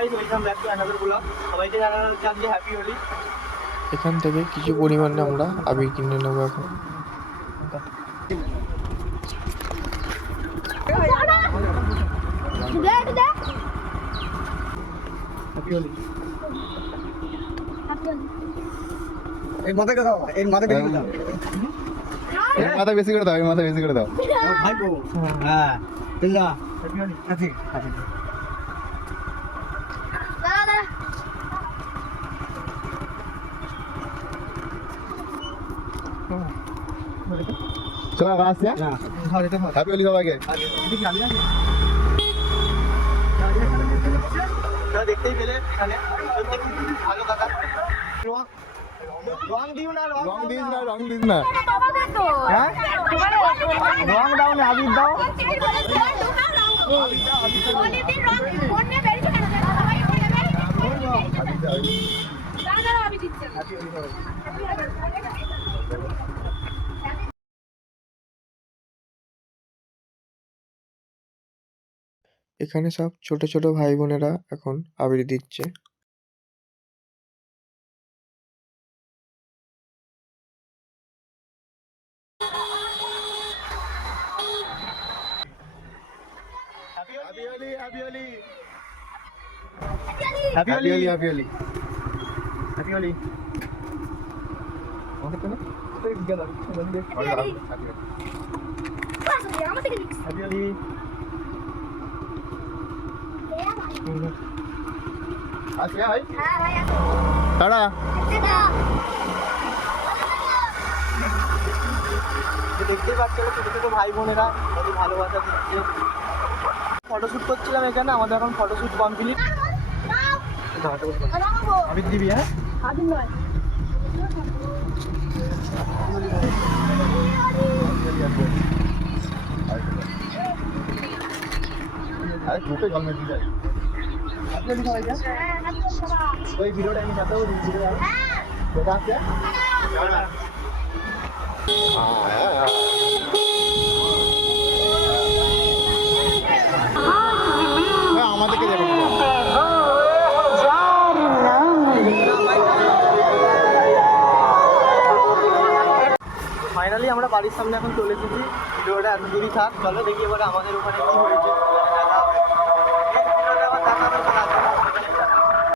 Guys, welcome back to another blog. সবাইকে জানাচ্ছি happy Holi. এখান থেকে কিছু পরিমাণে আমরা আবির কিনে নেবো এখন। হ্যাপি হোলি। এই মাথা বেশি করে দাও, এই মাথা বেশি করে দাও। ভাইপো। হ্যাঁ পিল্লা হ্যাপি হোলি। আছে। চলো আবার আসছে। হ্যাপি হোলি সবাইকে। দেখতেই পেলে এখানে ভালো কথা। রং দিও না, রং দিস না, রং দিস না। হ্যাঁ রং দাও না, আবির দাও। এখানে সব ছোট ছোট ভাই বোনেরা এখন আবির দিচ্ছে। Happy Holi, happy Holi, happy Holi. Happy Holi. Happy Holi. Happy Holi. আসছে ভাই। টাটা। দেখতেই পাচ্ছি ছোট ছোট ভাই বোনেরা কত ভালোবাসা দিচ্ছে। ফটোশ্যুট করছিলাম এখানে, আমাদের এখন ফটোশ্যুট কমপ্লিট। আবির দিবি? হ্যাঁ আরে ঢুকে জল মেরে যায়। ওই ভিডিওটা আমি যাতে কোথা আসছে? আমাদেরকে দেখো। ফাইনালি আমরা বাড়ির সামনে এখন চলে এসেছি। ভিডিওটা এত দূরই থাক, চলো দেখি এবারে আমাদের ওখানে কি হয়েছে।